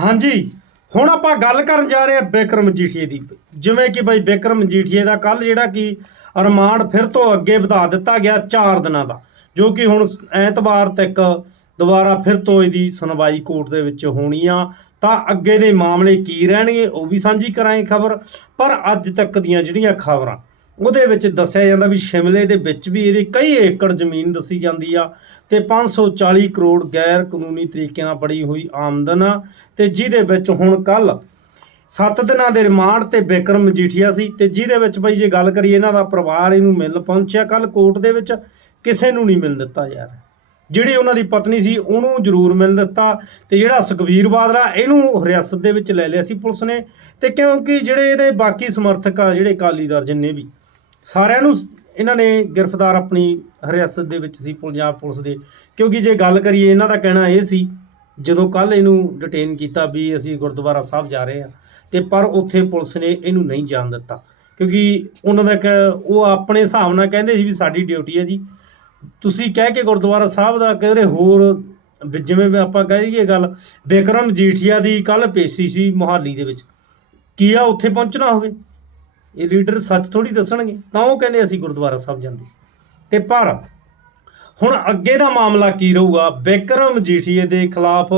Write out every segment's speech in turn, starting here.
ਹਾਂਜੀ, ਹੁਣ ਆਪਾਂ ਗੱਲ ਕਰਨ ਜਾ ਰਹੇ ਹਾਂ ਬਿਕਰਮ ਮਜੀਠੀਏ ਦੀ। ਜਿਵੇਂ ਕਿ ਬਾਈ ਬਿਕਰਮ ਮਜੀਠੀਏ ਦਾ ਕੱਲ ਜਿਹੜਾ ਕਿ ਰਿਮਾਂਡ ਫਿਰ ਤੋਂ ਅੱਗੇ ਵਧਾ ਦਿੱਤਾ ਗਿਆ 4 ਦਿਨਾਂ ਦਾ, ਜੋ ਕਿ ਹੁਣ ਐਤਵਾਰ ਤੱਕ ਦੁਬਾਰਾ ਫਿਰ ਤੋਂ ਇਹਦੀ ਸੁਣਵਾਈ ਕੋਰਟ ਦੇ ਵਿੱਚ ਹੋਣੀ ਆ। ਤਾਂ ਅੱਗੇ ਦੇ ਮਾਮਲੇ ਕੀ ਰਹਿਣਗੇ, ਉਹ ਵੀ ਸਾਂਝੀ ਕਰਾਂਗੇ ਖਬਰ। ਪਰ ਅੱਜ ਤੱਕ ਦੀਆਂ ਜਿਹੜੀਆਂ ਖਬਰਾਂ, ਉਹਦੇ ਵਿੱਚ ਦੱਸਿਆ ਜਾਂਦਾ ਵੀ ਸ਼ਿਮਲੇ ਦੇ ਵਿੱਚ ਵੀ ਇਹਦੀ ਕਈ ਏਕੜ ਜ਼ਮੀਨ ਦੱਸੀ ਜਾਂਦੀ ਆ। ਤੇ 540 ਕਰੋੜ ਗੈਰ ਕਾਨੂੰਨੀ ਤਰੀਕੇ ਨਾਲ ਬੜੀ ਹੋਈ ਆਮਦਨ ਆ ਤੇ ਜਿਹਦੇ ਵਿੱਚ ਹੁਣ ਕੱਲ 7 ਦਿਨਾਂ ਦੇ ਰਿਮਾਂਡ ਤੇ ਬਿਕਰਮ ਮਜੀਠੀਆ ਸੀ ਤੇ ਜਿਹਦੇ ਵਿੱਚ ਬਈ ਜੇ ਗੱਲ ਕਰੀਏ ਇਹਨਾਂ ਦਾ ਪਰਿਵਾਰ ਇਹਨੂੰ ਮਿਲ ਪਹੁੰਚਿਆ ਕੱਲ ਕੋਰਟ ਦੇ ਵਿੱਚ ਕਿਸੇ ਨੂੰ ਨਹੀਂ ਮਿਲ ਦਿੱਤਾ ਯਾਰ। ਜਿਹੜੀ ਉਹਨਾਂ ਦੀ ਪਤਨੀ ਸੀ ਉਹਨੂੰ ਜ਼ਰੂਰ ਮਿਲ ਦਿੱਤਾ ਤੇ ਜਿਹੜਾ ਸੁਖਬੀਰ ਬਾਦਲਾ ਇਹਨੂੰ ਹਿਰਾਸਤ ਦੇ ਵਿੱਚ ਲੈ ਲਿਆ ਸੀ ਪੁਲਿਸ ਨੇ ਤੇ ਕਿਉਂਕਿ ਜਿਹੜੇ ਇਹਦੇ ਬਾਕੀ ਸਮਰਥਕ ਆ, ਜਿਹੜੇ ਅਕਾਲੀਦਾਰ ਜਿੰਨੇ ਵੀ, ਸਾਰਿਆਂ ਨੂੰ ਇਹਨਾਂ ਨੇ ਗ੍ਰਿਫਤਾਰ ਆਪਣੀ ਹਰਿਆਸਤ ਦੇ ਵਿੱਚ ਸੀ ਪੰਜਾਬ ਪੁਲਿਸ ਦੇ। ਕਿਉਂਕਿ ਜੇ ਗੱਲ ਕਰੀਏ, ਇਹਨਾਂ ਦਾ ਕਹਿਣਾ ਇਹ ਸੀ, ਜਦੋਂ ਕੱਲ ਇਹਨੂੰ ਡਿਟੇਨ ਕੀਤਾ ਵੀ ਅਸੀਂ ਗੁਰਦੁਆਰਾ ਸਾਹਿਬ ਜਾ ਰਹੇ ਹਾਂ, ਤੇ ਪਰ ਉੱਥੇ ਪੁਲਿਸ ਨੇ ਇਹਨੂੰ ਨਹੀਂ ਜਾਣ ਦਿੱਤਾ। ਕਿਉਂਕਿ ਉਹਨਾਂ ਦਾ ਕਹਿ- ਉਹ ਆਪਣੇ ਹਿਸਾਬ ਨਾਲ ਕਹਿੰਦੇ ਸੀ ਵੀ ਸਾਡੀ ਡਿਊਟੀ ਹੈ ਜੀ। ਤੁਸੀਂ ਕਹਿ ਕੇ ਗੁਰਦੁਆਰਾ ਸਾਹਿਬ ਦਾ ਕਹਿੰਦੇ ਹੋਰ ਵੀ ਜਿਵੇਂ ਵੀ ਆਪਾਂ ਕਹੀਏ ਗੱਲ ਬਿਕਰਮ ਜੀਠੀਆ ਦੀ ਕੱਲ ਪੇਸ਼ੀ ਸੀ ਮੁਹਾਲੀ ਦੇ ਵਿੱਚ। ਕੀ ਆ, ਉੱਥੇ ਪਹੁੰਚਣਾ ਹੋਵੇ? ਇਹ ਲੀਡਰ ਸੱਚ ਥੋੜੀ ਦੱਸਣਗੇ, ਤਾਂ ਉਹ ਕਹਿੰਦੇ ਅਸੀਂ ਗੁਰਦੁਆਰਾ ਸਾਹਿਬ ਜਾਂਦੇ ਸੀ। ਤੇ ਪਰ ਹੁਣ ਅੱਗੇ ਦਾ ਮਾਮਲਾ ਕੀ ਰਹੂਗਾ? ਬਿਕਰਮ ਜੀਠੀਏ ਦੇ ਖਿਲਾਫ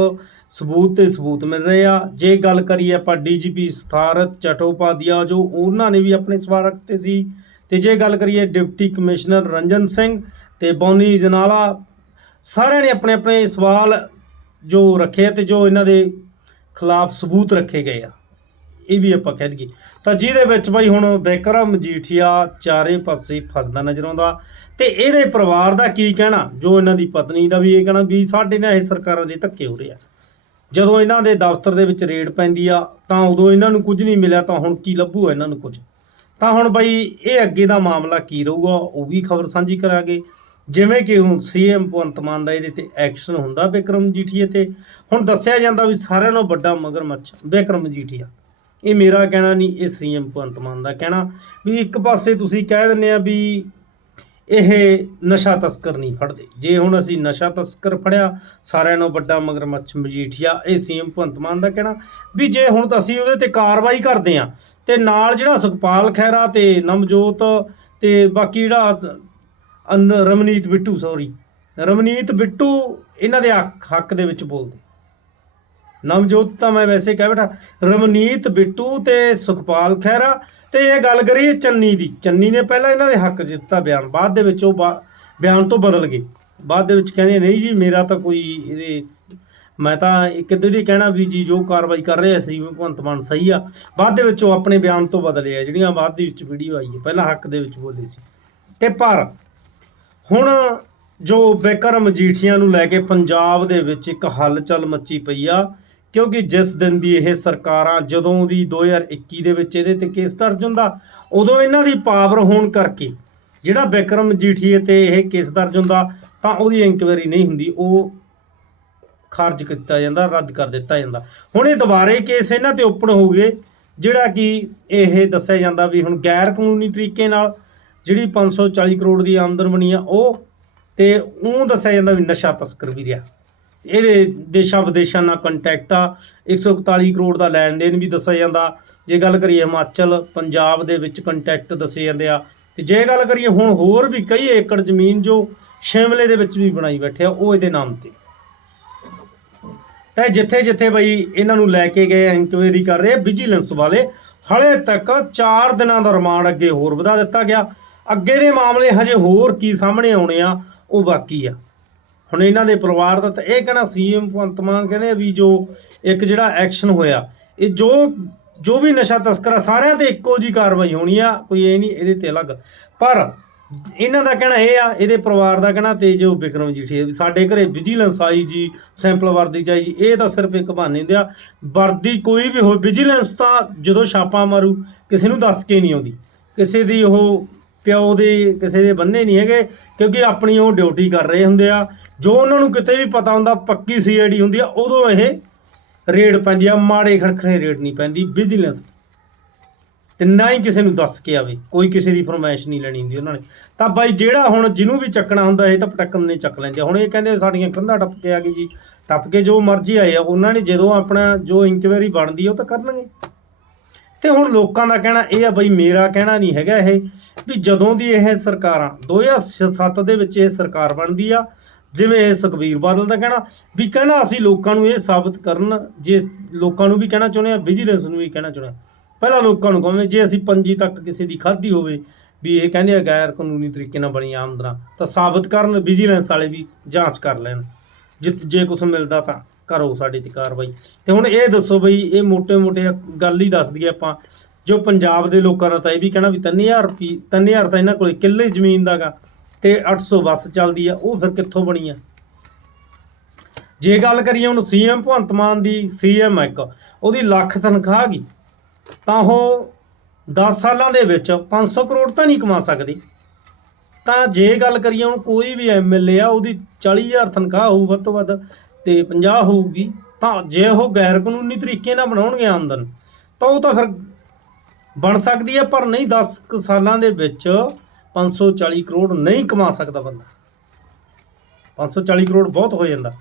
ਸਬੂਤ ਤੇ ਸਬੂਤ ਮਿਲ ਰਹੇ ਆ। ਜੇ ਗੱਲ ਕਰੀਏ ਆਪਾਂ ਡੀਜੀਪੀ ਸਥਾਰਤ ਚਟੋਪਾਧਿਆ, ਜੋ ਉਹਨਾਂ ਨੇ ਵੀ ਆਪਣੇ ਸਵਾਲ ਰੱਖਤੇ ਸੀ, ਤੇ ਜੇ ਗੱਲ ਕਰੀਏ ਡਿਪਟੀ ਕਮਿਸ਼ਨਰ ਰੰਜਨ ਸਿੰਘ ਤੇ ਬੌਨੀ ਜਨਾਲਾ, ਸਾਰਿਆਂ ਨੇ ਆਪਣੇ ਆਪਣੇ ਸਵਾਲ ਜੋ ਰੱਖੇ ਆ ਤੇ ਜੋ ਇਹਨਾਂ ਦੇ ਖਿਲਾਫ ਸਬੂਤ ਰੱਖੇ ਗਏ ਆ। ਇਹ ਵੀ ਆਪਾਂ ਕਹਿ ਦਈਏ। ਤਾਂ ਜਿਹਦੇ ਵਿੱਚ ਬਾਈ ਹੁਣ ਬੇਕਰਮ ਮਜੀਠੀਆ ਚਾਰੇ ਪਾਸੇ ਫਸਦਾ ਨਜ਼ਰ ਆਉਂਦਾ ਤੇ ਇਹਦੇ ਪਰਿਵਾਰ ਦਾ ਕੀ ਕਹਿਣਾ? ਜੋ ਇਹਨਾਂ ਦੀ ਪਤਨੀ ਦਾ ਵੀ ਇਹ ਕਹਿਣਾ ਵੀ ਸਾਡੇ ਨਾਲ ਇਹ ਸਰਕਾਰਾਂ ਦੇ ਧੱਕੇ ਹੋ ਰਹੇ ਆ। ਜਦੋਂ ਇਹਨਾਂ ਦੇ ਦਫ਼ਤਰ ਦੇ ਵਿੱਚ ਰੇਡ ਪੈਂਦੀ ਆ, ਤਾਂ ਉਦੋਂ ਇਹਨਾਂ ਨੂੰ ਕੁਝ ਨਹੀਂ ਮਿਲਿਆ, ਤਾਂ ਹੁਣ ਕੀ ਲੱਭੂ ਇਹਨਾਂ ਨੂੰ ਕੁਝ? ਤਾਂ ਹੁਣ ਬਾਈ ਇਹ ਅੱਗੇ ਦਾ ਮਾਮਲਾ ਕੀ ਰਹੂਗਾ, ਉਹ ਵੀ ਖਬਰ ਸਾਂਝੀ ਕਰਾਂਗੇ। ਜਿਵੇਂ ਕਿ ਹੁਣ ਸੀਐਮ ਭਗਵੰਤ ਮਾਨ ਦਾ ਇਹਦੇ ਤੇ ਐਕਸ਼ਨ ਹੁੰਦਾ ਬਿਕਰਮ ਜੀਠੀਏ ਤੇ। ਹੁਣ ਦੱਸਿਆ ਜਾਂਦਾ ਵੀ ਸਾਰਿਆਂ ਨਾਲੋਂ ਵੱਡਾ ਮਗਰਮੱਛ ਬਿਕਰਮ ਜੀਠੀਆ। ਇਹ ਮੇਰਾ ਕਹਿਣਾ ਨਹੀਂ, ਇਹ ਸੀਐਮ ਭਗਵੰਤ ਮਾਨ ਦਾ ਕਹਿਣਾ ਵੀ ਇੱਕ ਪਾਸੇ ਤੁਸੀਂ ਕਹਿ ਦਿੰਦੇ ਆ ਵੀ ਇਹ ਨਸ਼ਾ ਤਸਕਰ ਨਹੀਂ ਫੜਦੇ। ਜੇ ਹੁਣ ਅਸੀਂ ਨਸ਼ਾ ਤਸਕਰ ਫੜਿਆ, ਸਾਰਿਆਂ ਨੂੰ ਵੱਡਾ ਮਗਰਮੱਛ ਮਜੀਠੀਆ, ਇਹ ਸੀਐਮ ਭਗਵੰਤ ਮਾਨ ਦਾ ਕਹਿਣਾ ਵੀ ਜੇ ਹੁਣ ਤਾਂ ਅਸੀਂ ਉਹਦੇ ਤੇ ਕਾਰਵਾਈ ਕਰਦੇ ਆ ਤੇ ਨਾਲ ਜਿਹੜਾ ਸੁਖਪਾਲ ਖਹਿਰਾ ਤੇ ਨਵਜੋਤ ਤੇ ਬਾਕੀ ਜਿਹੜਾ ਅਨ- ਰਮਨੀਤ ਬਿੱਟੂ ਸੌਰੀ ਰਮਨੀਤ ਬਿੱਟੂ ਇਹਨਾਂ ਦੇ ਹੱਕ ਹੱਕ ਦੇ ਵਿੱਚ ਬੋਲਦੇ। ਨਵਜੋਤ ਤਾਂ ਮੈਂ ਵੈਸੇ ਕਹਿ ਬੈਠਾ, ਰਮਨੀਤ, ਬਿੱਟੂ ਤੇ ਸੁਖਪਾਲ ਖਹਿਰਾ। ਤੇ ਇਹ ਗੱਲ ਕਰੀਏ ਚੰਨੀ ਦੀ। ਚੰਨੀ ਨੇ ਪਹਿਲਾਂ ਇਹਨਾਂ ਦੇ ਹੱਕ 'ਚ ਦਿੱਤਾ ਬਿਆਨ। ਬਾਅਦ ਦੇ ਵਿੱਚ ਉਹ ਬਾ- ਬਿਆਨ ਤੋਂ ਬਦਲ ਗਏ। ਬਾਅਦ ਦੇ ਵਿੱਚ ਕਹਿੰਦੇ, ਨਹੀਂ ਜੀ, ਮੇਰਾ ਤਾਂ ਕੋਈ ਇਹਦੇ ਮੈਂ ਤਾਂ ਇੱਕ ਦੀ ਕਹਿਣਾ ਵੀ ਜੀ, ਜੋ ਕਾਰਵਾਈ ਕਰ ਰਹੇ ਸੀ ਭਗਵੰਤ ਮਾਨ ਸਹੀ ਆ। ਬਾਅਦ ਦੇ ਵਿੱਚ ਉਹ ਆਪਣੇ ਬਿਆਨ ਤੋਂ ਬਦਲੇ ਆ ਜਿਹੜੀਆਂ ਬਾਅਦ ਦੇ ਵਿੱਚ ਵੀਡੀਓ ਆਈ ਹੈ, ਪਹਿਲਾਂ ਹੱਕ ਦੇ ਵਿੱਚ ਬੋਲੇ ਸੀ। ਤੇ ਪਰ ਹੁਣ ਜੋ ਬਿਕਰਮ ਮਜੀਠੀਆਂ ਨੂੰ ਲੈ ਕੇ ਪੰਜਾਬ ਦੇ ਵਿੱਚ ਇੱਕ ਹਲਚਲ ਮੱਚੀ ਪਈ ਆ ਕਿਉਂਕਿ ਜਿਸ ਦਿਨ ਦੀ ਇਹ ਸਰਕਾਰਾਂ ਜਦੋਂ ਦੀ 2021 ਦੇ ਵਿੱਚ ਇਹਦੇ ਤੇ ਕੇਸ ਦਰਜ ਹੁੰਦਾ, ਉਦੋਂ ਇਹਨਾਂ ਦੀ ਪਾਵਰ ਹੋਣ ਕਰਕੇ ਜਿਹੜਾ ਬਿਕਰਮ ਮਜੀਠੀਏ ਤੇ ਇਹ ਕੇਸ ਦਰਜ ਹੁੰਦਾ, ਤਾਂ ਉਹਦੀ ਇਨਕੁਆਇਰੀ ਨਹੀਂ ਹੁੰਦੀ, ਉਹ ਖਾਰਜ ਕੀਤਾ ਜਾਂਦਾ, ਰੱਦ ਕਰ ਦਿੱਤਾ ਜਾਂਦਾ। ਹੁਣ ਇਹ ਦੁਬਾਰੇ ਕੇਸ ਇਹਨਾਂ ਤੇ ਓਪਨ ਹੋ ਗਏ ਜਿਹੜਾ ਕਿ ਇਹ ਦੱਸਿਆ ਜਾਂਦਾ ਵੀ ਹੁਣ ਗੈਰ ਕਾਨੂੰਨੀ ਤਰੀਕੇ ਨਾਲ ਜਿਹੜੀ 540 ਕਰੋੜ ਦੀ ਆਮਦਨ ਬਣੀ ਆ, ਉਹ ਤੇ ਉਹ ਦੱਸਿਆ ਜਾਂਦਾ ਵੀ ਨਸ਼ਾ ਤਸਕਰ ਵੀ ਰਿਹਾ। ਇਹਦੇ ਦੇਸ਼ਾਂ ਵਿਦੇਸ਼ਾਂ ਨਾਲ ਕੰਟੈਕਟ ਆ। 141 ਕਰੋੜ ਦਾ ਲੈਣ ਦੇਣ ਵੀ ਦੱਸਿਆ ਜਾਂਦਾ। ਜੇ ਗੱਲ ਕਰੀਏ ਹਿਮਾਚਲ, ਪੰਜਾਬ ਦੇ ਵਿੱਚ ਕੰਟੈਕਟ ਦੱਸੇ ਜਾਂਦੇ ਆ। ਤੇ ਜੇ ਗੱਲ ਕਰੀਏ ਹੁਣ ਹੋਰ ਵੀ ਕਈ ਏਕੜ ਜ਼ਮੀਨ ਜੋ ਸ਼ਿਮਲੇ ਦੇ ਵਿੱਚ ਵੀ ਬਣਾਈ ਬੈਠੇ ਆ, ਉਹ ਇਹਦੇ ਨਾਮ ਤੇ। ਤਾਂ ਜਿੱਥੇ ਜਿੱਥੇ ਬਈ ਇਹਨਾਂ ਨੂੰ ਲੈ ਕੇ ਗਏ ਇਨਕੁਆਇਰੀ ਕਰ ਰਹੇ ਵਿਜੀਲੈਂਸ ਵਾਲੇ, ਹਲੇ ਤੱਕ 4 ਦਿਨਾਂ ਦਾ ਰਿਮਾਂਡ ਅੱਗੇ ਹੋਰ ਵਧਾ ਦਿੱਤਾ ਗਿਆ। ਅੱਗੇ ਦੇ ਮਾਮਲੇ ਹਜੇ ਹੋਰ ਕੀ ਸਾਹਮਣੇ ਆਉਣੇ ਆ, ਉਹ ਬਾਕੀ ਆ। ਹੁਣ ਇਹਨਾਂ ਦੇ ਪਰਿਵਾਰ ਦਾ ਤਾਂ ਇਹ ਕਹਿਣਾ ਸੀਐਮ ਭਗਵੰਤ ਮਾਨ ਕਹਿੰਦੇ ਵੀ ਜੋ ਇੱਕ ਜਿਹੜਾ ਐਕਸ਼ਨ ਹੋਇਆ, ਇਹ ਜੋ ਜੋ ਵੀ ਨਸ਼ਾ ਤਸਕਰ ਆ ਸਾਰਿਆਂ ਤੇ ਇੱਕੋ ਜੀ ਕਾਰਵਾਈ ਹੋਣੀ ਆ, ਕੋਈ ਇਹ ਨਹੀਂ ਇਹਦੇ ਤੇ ਅਲੱਗ। ਪਰ ਇਹਨਾਂ ਦਾ ਕਹਿਣਾ ਇਹ ਆ, ਇਹਦੇ ਪਰਿਵਾਰ ਦਾ ਕਹਿਣਾ ਤੇ ਜੋ ਬਿਕਰਮ ਜੀਠੀ ਵੀ ਸਾਡੇ ਘਰੇ ਵਿਜੀਲੈਂਸ ਆਈ ਜੀ ਸੈਂਪਲ ਵਰਦੀ ਚਾਹੀ ਜੀ, ਇਹ ਤਾਂ ਸਿਰਫ ਇੱਕ ਬਹਾਨੇ ਹੁੰਦੇ ਆ। ਵਰਦੀ ਕੋਈ ਵੀ ਹੋ ਵਿਜੀਲੈਂਸ ਤਾਂ ਜਦੋਂ ਛਾਪਾ ਮਾਰੂ, ਕਿਸੇ ਨੂੰ ਦੱਸ ਕੇ ਨਹੀਂ ਆਉਂਦੀ। ਕਿਸੇ ਦੀ ਉਹ ਪਿਓ ਦੇ ਕਿਸੇ ਦੇ ਬੰਨੇ ਨਹੀਂ ਹੈਗੇ, ਕਿਉਂਕਿ ਆਪਣੀ ਉਹ ਡਿਊਟੀ ਕਰ ਰਹੇ ਹੁੰਦੇ ਆ। ਜੋ ਉਹਨਾਂ ਨੂੰ ਕਿਤੇ ਵੀ ਪਤਾ ਹੁੰਦਾ, ਪੱਕੀ ਸੀਆਈਡੀ ਹੁੰਦੀ ਆ, ਉਦੋਂ ਇਹ ਰੇਡ ਪੈਂਦੀ ਆ। ਮਾੜੇ ਖੜਖੜੇ ਰੇਡ ਨਹੀਂ ਪੈਂਦੀ। ਵਿਜੀਲੈਂਸ ਤੇ ਨਾ ਹੀ ਕਿਸੇ ਨੂੰ ਦੱਸ ਕੇ ਆਵੇ। ਕੋਈ ਕਿਸੇ ਦੀ ਫਰਮਾਇਸ਼ ਨਹੀਂ ਲੈਣੀ ਹੁੰਦੀ ਉਹਨਾਂ ਨੇ। ਤਾਂ ਬਾਈ, ਜਿਹੜਾ ਹੁਣ ਜਿਹਨੂੰ ਵੀ ਚੱਕਣਾ ਹੁੰਦਾ, ਇਹ ਤਾਂ ਪਟਕਨ ਨੇ ਚੱਕ ਲੈਂਦੇ ਹੁਣ ਇਹ ਕਹਿੰਦੇ ਸਾਡੀਆਂ ਕੰਧਾਂ ਟੱਪ ਕੇ ਆ ਗਈ ਜੀ। ਟੱਪ ਕੇ ਜੋ ਮਰਜ਼ੀ ਆਏ ਆ, ਉਹਨਾਂ ਨੇ ਜਦੋਂ ਆਪਣਾ ਜੋ ਇਨਕੁਆਇਰੀ ਬਣਦੀ ਆ, ਉਹ ਤਾਂ ਕਰਨਗੇ। ਤੇ ਹੁਣ ਲੋਕਾਂ ਦਾ ਕਹਿਣਾ ਇਹ ਆ ਬਈ ਮੇਰਾ ਕਹਿਣਾ ਨਹੀਂ ਹੈਗਾ ਇਹ, ਵੀ ਜਦੋਂ ਦੀ ਇਹ ਸਰਕਾਰਾਂ 2007 ਦੇ ਵਿੱਚ ਇਹ ਸਰਕਾਰ ਬਣਦੀ ਆ, ਜਿਵੇਂ ਇਹ ਸੁਖਬੀਰ ਬਾਦਲ ਦਾ ਕਹਿਣਾ, ਵੀ ਕਹਿੰਦਾ ਅਸੀਂ ਲੋਕਾਂ ਨੂੰ ਇਹ ਸਾਬਤ ਕਰਨ, ਜੇ ਲੋਕਾਂ ਨੂੰ ਵੀ ਕਹਿਣਾ ਚਾਹੁੰਦੇ ਆ ਵਿਜੀਲੈਂਸ ਨੂੰ ਵੀ ਕਹਿਣਾ ਚਾਹੁੰਦੇ ਆ। ਪਹਿਲਾਂ ਲੋਕਾਂ ਨੂੰ ਕਹਵੇਂ ਜੇ ਅਸੀਂ ਪੰਜੀ ਤੱਕ ਕਿਸੇ ਦੀ ਖਾਧੀ ਹੋਵੇ, ਵੀ ਇਹ ਕਹਿੰਦੇ ਆ ਗੈਰ ਕਾਨੂੰਨੀ ਤਰੀਕੇ ਨਾਲ ਬਣੀ ਆਮਦਨਾ, ਤਾਂ ਸਾਬਤ ਕਰਨ ਵਿਜੀਲੈਂਸ ਵਾਲੇ ਵੀ ਜਾਂਚ ਕਰ ਲੈਣ। ਜੇ ਜੇ ਕੁਝ ਮਿਲਦਾ ਤਾਂ। ਕਰੋ ਸਾਡੇ ਤੇ ਕਾਰਵਾਈ। ਤੇ ਹੁਣ ਇਹ ਦੱਸੋ ਬਈ, ਇਹ ਮੋٹے-ਮੋٹے ਗੱਲ ਹੀ ਦੱਸਦੀ ਆਪਾਂ। ਜੋ ਪੰਜਾਬ ਦੇ ਲੋਕਾਂ ਦਾ ਤਾਂ ਇਹ ਵੀ ਕਹਿਣਾ ਵੀ 3000 ਰੁਪਏ 3000 ਤਾਂ ਇਹਨਾਂ ਕੋਲੇ ਕਿੱਲੇ ਜ਼ਮੀਨ ਦਾਗਾ ਤੇ 800 ਬੱਸ ਚੱਲਦੀ ਆ, ਉਹ ਫਿਰ ਕਿੱਥੋਂ ਬਣੀ ਆ? ਜੇ ਗੱਲ ਕਰੀਏ ਹੁਣ ਸੀਐਮ ਭਗਵੰਤ ਮਾਨ ਦੀ, ਸੀਐਮ ਇੱਕ, ਉਹਦੀ ਲੱਖ ਤਨਖਾਹ ਗਈ ਤਾਂ ਉਹ 10 ਸਾਲਾਂ ਦੇ ਵਿੱਚ 500 ਕਰੋੜ ਤਾਂ ਨਹੀਂ ਕਮਾ ਸਕਦੀ। ਤਾਂ ਜੇ ਗੱਲ ਕਰੀਏ ਹੁਣ ਕੋਈ ਵੀ ਐਮਐਲਏ ਆ, ਉਹਦੀ 40000 ਤਨਖਾਹ ਹੋਊ ਵੱਧ ਤੋਂ ਵੱਧ ਤੇ 50 ਹੋਊਗੀ, ਤਾਂ ਜੇ ਉਹ ਗੈਰ ਕਾਨੂੰਨੀ ਤਰੀਕੇ ਨਾਲ ਬਣਾਉਣਗੇ ਆਮਦਨ, ਤਾਂ ਉਹ ਤਾਂ ਫਿਰ ਬਣ ਸਕਦੀ ਹੈ, ਪਰ ਨਹੀਂ 10 ਕੁ ਸਾਲਾਂ ਦੇ ਵਿੱਚ 540 ਕਰੋੜ ਨਹੀਂ ਕਮਾ ਸਕਦਾ ਬੰਦਾ। 540 ਕਰੋੜ ਬਹੁਤ ਹੋ ਜਾਂਦਾ।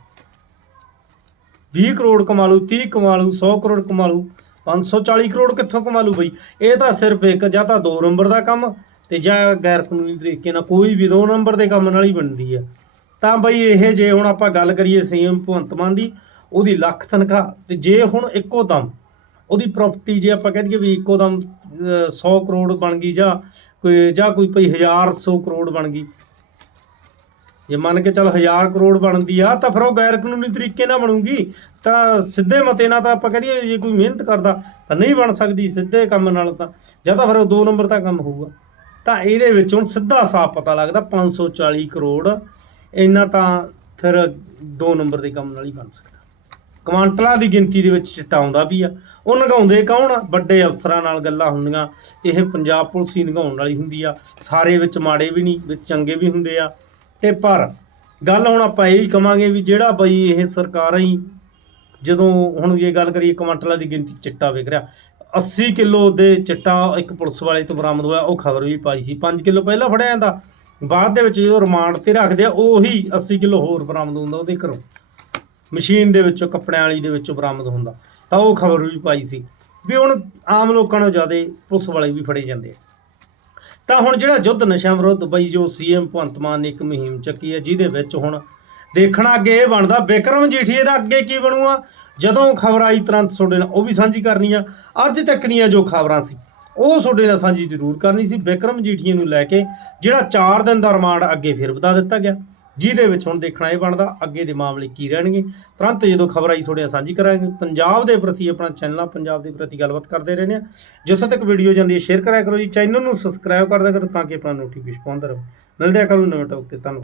20 ਕਰੋੜ ਕਮਾ ਲੂ 30 ਕਮਾ ਲੂ 100 ਕਰੋੜ ਕਮਾ ਲੂ 540 ਕਰੋੜ ਕਿੱਥੋਂ ਕਮਾ ਲੂ ਬਈ? ਇਹ ਤਾਂ ਸਿਰਫ ਇੱਕ ਜਾਂ ਤਾਂ ਦੋ ਨੰਬਰ ਦਾ ਕੰਮ, ਤੇ ਜਾਂ ਗੈਰ ਕਾਨੂੰਨੀ ਤਰੀਕੇ ਨਾਲ ਕੋਈ ਵੀ ਦੋ ਨੰਬਰ ਦੇ ਕੰਮ ਨਾਲ ਹੀ ਬਣਦੀ ਆ ਤਾਂ ਬਈ ਇਹ ਜੇ ਹੁਣ ਆਪਾਂ ਗੱਲ ਕਰੀਏ ਸੀਐਮ ਭਗਵੰਤ ਮਾਨ ਦੀ ਉਹਦੀ ਲੱਖ ਤਨਖਾਹ ਤੇ ਜੇ ਹੁਣ ਇੱਕੋ ਦਮ ਉਹਦੀ ਪ੍ਰਾਪਰਟੀ ਜੇ ਆਪਾਂ ਕਹਿ ਦਈਏ ਵੀ ਇੱਕੋ ਦਮ ਅਹ, 100 ਕਰੋੜ ਬਣ ਗਈ ਜਾਂ ਕੋਈ ਜਾਂ ਕੋਈ ਭਈ 1000 100 ਕਰੋੜ ਬਣ ਗਈ। ਜੇ ਮੰਨ ਕੇ ਚੱਲ 1000 ਕਰੋੜ ਬਣਦੀ ਆ ਤਾਂ ਫਿਰ ਉਹ ਗੈਰ ਕਾਨੂੰਨੀ ਤਰੀਕੇ ਨਾਲ ਬਣੂਗੀ। ਤਾਂ ਸਿੱਧੇ ਮਤੇ ਨਾਲ ਤਾਂ ਆਪਾਂ ਕਹਿ ਦਈਏ ਜੇ ਕੋਈ ਮਿਹਨਤ ਕਰਦਾ ਤਾਂ ਨਹੀਂ ਬਣ ਸਕਦੀ ਸਿੱਧੇ ਕੰਮ ਨਾਲ ਤਾਂ। ਜਾਂ ਤਾਂ ਫਿਰ ਉਹ ਦੋ ਨੰਬਰ ਦਾ ਕੰਮ ਹੋਊਗਾ। ਤਾਂ ਇਹਦੇ ਵਿੱਚ ਹੁਣ ਸਿੱਧਾ ਸਾਫ਼ ਪਤਾ ਲੱਗਦਾ 540 ਕਰੋੜ ਇੰਨਾ ਤਾਂ ਫਿਰ ਦੋ ਨੰਬਰ ਦੇ ਕੰਮ ਨਾਲ ਹੀ ਬਣ ਸਕਦਾ। ਕਵਾਂਟਲਾਂ ਦੀ ਗਿਣਤੀ ਦੇ ਵਿੱਚ ਚਿੱਟਾ ਆਉਂਦਾ ਵੀ ਆ। ਉਹ ਨਗਾਉਂਦੇ ਕੌਣ ਆ? ਵੱਡੇ ਅਫਸਰਾਂ ਨਾਲ ਗੱਲਾਂ ਹੁੰਦੀਆਂ। ਇਹ ਪੰਜਾਬ ਪੁਲਿਸ ਹੀ ਨਗਾਉਣ ਵਾਲੀ ਹੁੰਦੀ ਆ। ਸਾਰੇ ਵਿੱਚ ਮਾੜੇ ਵੀ ਨਹੀਂ, ਵਿੱਚ ਚੰਗੇ ਵੀ ਹੁੰਦੇ ਆ। ਤੇ ਪਰ ਗੱਲ ਹੁਣ ਆਪਾਂ ਇਹ ਹੀ ਕਵਾਂਗੇ ਵੀ ਜਿਹੜਾ ਬਈ ਇਹ ਸਰਕਾਰਾਂ ਹੀ ਜਦੋਂ ਹੁਣ ਜੇ ਗੱਲ ਕਰੀਏ ਕਵਾਂਟਲਾਂ ਦੀ ਗਿਣਤੀ 'ਚ ਚਿੱਟਾ ਵਿਕ ਰਿਹਾ। 80 ਕਿਲੋ ਦੇ ਚਿੱਟਾ ਇੱਕ ਪੁਲਿਸ ਵਾਲੇ ਤੋਂ ਬਰਾਮਦ ਹੋਇਆ, ਉਹ ਖਬਰ ਵੀ ਪਾਈ ਸੀ। 5 ਕਿਲੋ ਪਹਿਲਾਂ ਫੜਿਆ ਜਾਂਦਾ। ਬਾਅਦ ਦੇ ਵਿੱਚ ਜਦੋਂ ਰਿਮਾਂਡ ਤੇ ਰੱਖਦੇ ਆ, ਉਹੀ 80 ਕਿਲੋ ਹੋਰ ਬਰਾਮਦ ਹੁੰਦਾ ਉਹਦੇ ਘਰੋਂ। ਮਸ਼ੀਨ ਦੇ ਵਿੱਚੋਂ, ਕੱਪੜਿਆਂ ਵਾਲੀ ਦੇ ਵਿੱਚੋਂ ਬਰਾਮਦ ਹੁੰਦਾ। ਤਾਂ ਉਹ ਖਬਰ ਵੀ ਪਾਈ ਸੀ ਵੀ ਹੁਣ ਆਮ ਲੋਕਾਂ ਨਾਲੋਂ ਜ਼ਿਆਦਾ ਪੁਲਿਸ ਵਾਲੇ ਵੀ ਫੜੇ ਜਾਂਦੇ ਆ। ਤਾਂ ਹੁਣ ਜਿਹੜਾ ਯੁੱਧ ਨਸ਼ਾ ਵਿਰੁੱਧ ਬਈ ਜੋ ਸੀਐਮ ਭਗਵੰਤ ਮਾਨ ਨੇ ਇੱਕ ਮੁਹਿੰਮ ਚੱਕੀ ਹੈ ਜਿਹਦੇ ਵਿੱਚ ਹੁਣ ਦੇਖਣਾ ਅੱਗੇ ਇਹ ਬਣਦਾ ਬਿਕਰਮ ਜੀਠੀਏ ਦਾ ਅੱਗੇ ਕੀ ਬਣੂਗਾ ਜਦੋਂ ਖਬਰ ਆਈ, ਤੁਰੰਤ ਤੁਹਾਡੇ ਨਾਲ ਉਹ ਵੀ ਸਾਂਝੀ ਕਰਨੀ ਆ। ਅੱਜ ਤੱਕ ਦੀਆਂ ਜੋ ਖਬਰਾਂ ਸੀ ਉਹ ਤੁਹਾਡੇ ਨਾਲ ਸਾਂਝੀ ਜ਼ਰੂਰ ਕਰਨੀ ਸੀ। ਬਿਕਰਮ ਜੀਠੀਏ ਨੂੰ ਲੈ ਕੇ ਜਿਹੜਾ 4 ਦਿਨ ਦਾ ਰਿਮਾਂਡ ਅੱਗੇ ਫਿਰ ਵਧਾ ਦਿੱਤਾ ਗਿਆ। ਜਿਹਦੇ ਵਿੱਚ ਹੁਣ ਦੇਖਣਾ ਇਹ ਬਣਦਾ, ਅੱਗੇ ਦੇ ਮਾਮਲੇ ਕੀ ਰਹਿਣਗੇ। ਤੁਰੰਤ ਜਦੋਂ ਖਬਰ ਆਈ ਤੁਹਾਡੇ ਸਾਂਝੀ ਕਰਾਂਗੇ। ਪੰਜਾਬ ਦੇ ਪ੍ਰਤੀ ਆਪਣਾ ਚੈਨਲ ਆ ਪੰਜਾਬ ਦੇ ਪ੍ਰਤੀ ਗੱਲਬਾਤ ਕਰਦੇ ਰਹਿੰਦੇ ਆ ਜਿੱਥੇ ਤੱਕ ਵੀਡੀਓ ਜਾਂਦੀ ਹੈ ਸ਼ੇਅਰ ਕਰਿਆ ਕਰੋ ਜੀ। ਚੈਨਲ ਨੂੰ ਸਬਸਕ੍ਰਾਈਬ ਕਰਦਾ ਕਰੋ ਤਾਂ ਕਿ ਆਪਣਾ ਨੋਟੀਫਿਕੇਸ਼ਨ ਪਾਉਂਦੇ ਰਹੋ। ਮਿਲਦੇ ਆ ਕੱਲ ਨੂੰ ਨਵੇਂ ਟੌਪ ਤੇ। ਧੰਨਵਾਦ।